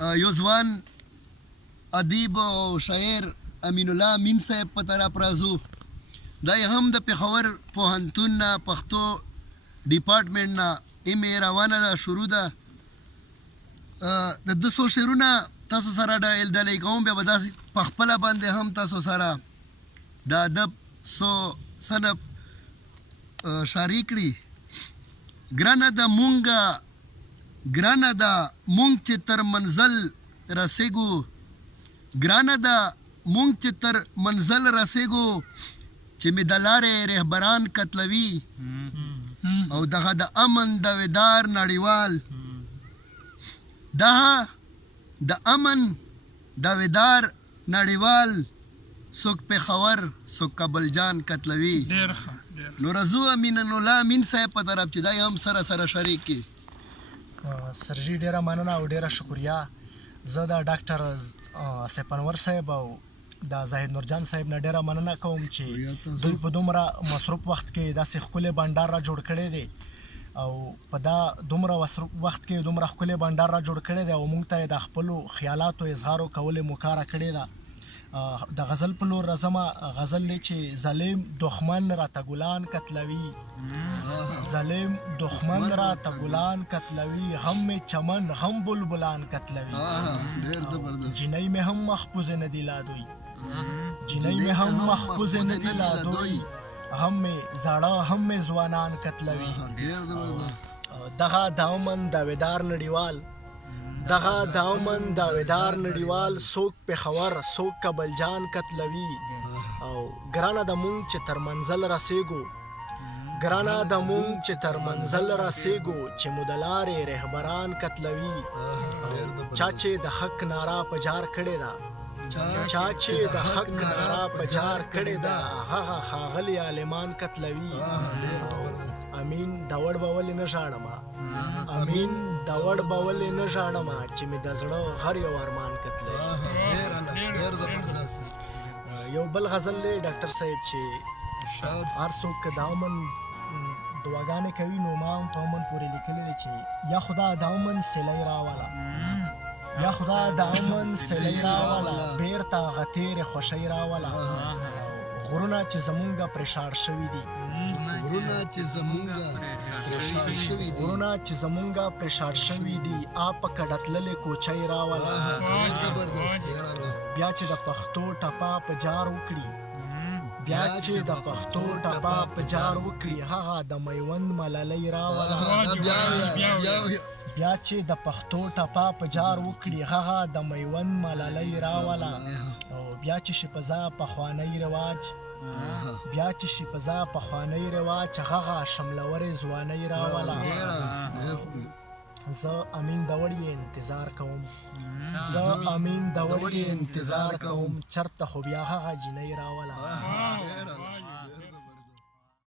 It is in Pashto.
یو ځوان ادیب او شاعر امین الله امین صاحب په طرف راځو. دا یې هم د پېښور پوهنتون نه پښتو ډیپارټمنټ نه MA روانه ده، شروع ده. د 200 شعرونه تاسو سره ډلې کوم، بیا به داسې په خپله باندې هم تاسو سره د ادب صنف شریک کړي. ګرانه ده مونږ چې تر منزل رسېږو، ګرانه ده مونږ چې تر منزل رسېږو، چې مې د لارې رهبران قتلوي او دغه د امن داویدار نړیوال، دغه د امن داویدار نړیوال، څوک پېښور څوک کابل جان قتلوي. نو رضو امین الله امین صاحب په طرف چې دا هم سره شریک کړي. سرجي ډیره مننه او ډیره شکریه. زه د ډاکټر آصف انور صاحب او د زاهد نورجان صاحب نه ډیره مننه کوم چې دوی په دومره مصروف وخت کې داسې ښکلی بنډار را جوړ کړی دی او په دا دومره وخت کې دومره ښکلی بنډار را جوړ کړی دی او موږ ته یې د خپلو خیالاتو اظهارو کولو موکاره کړې ده. د غزل په لور راځمه. غزل دی چې ظالم دښمن راته ګلان قتلوي، ظالم دښمن راته ګلان قتلوي، غم مې چمن غم بلبلان قتلوي، جنۍ مې هم محفوظ نه دي لا دوی، جنۍ مې هم محفوظ نه دي لا دوی، هم مې زاړه هم مې ځوانان قتلوي. دغه دامن داویدار نړیوال، دغه دامن داویدار نړیوال، څوک پېښور څوک کابل جان قتلوي. او ګرانه د مونږ چې تر منزل رسېږو، ګرانه د مونږ چې تر منزل رسېږو، چې مو د لارې رهبران قتلوي. چا چې د حق ناره په جار کړې ده، چا چې د حق ناره په جار کړې ده، هغه ښاغلي عالمان قتلوي. امین دا وړ به ولې نه ژاړمه، امین دا وړ به ولې نه ژاړمه، چې مې د زړه هر یو ارمان قتلوي. یو بل غزل دی ډاکټر صاحب چې هر څوک د امن دعاګانې کوي، نو ما هم په امن پورې لیکلی دی چې یا خدا د امن سیلی راوله، یا خدا د امن سیلی راوله، بیرته هغه تېرې خوښۍ راوله. غرونه چې زمونږه پرې شوي دي، غرونه چې زمونږه پرې شاړ شوي دي، آپه کډه تللې کوچۍ راوله. بیا چې د پښتو ټپه په جار وکړي، بیا چې د پښتو ټپه په جار وکړي، هغه د میوند ملالۍ راوله. بیا چې د پښتو ټپه په جار وکړي، هغه د میوند ملالۍ راوله. او بیا چې شي په ځا پخوانی رواج، بیا چې شي په ځا پخوانی رواج، هغه شملورې ځوانۍ راوله. زه امین د وړې انتظار کوم، زه امین د وړې انتظار کوم، چرته خو بیا هغه جنۍ راوله.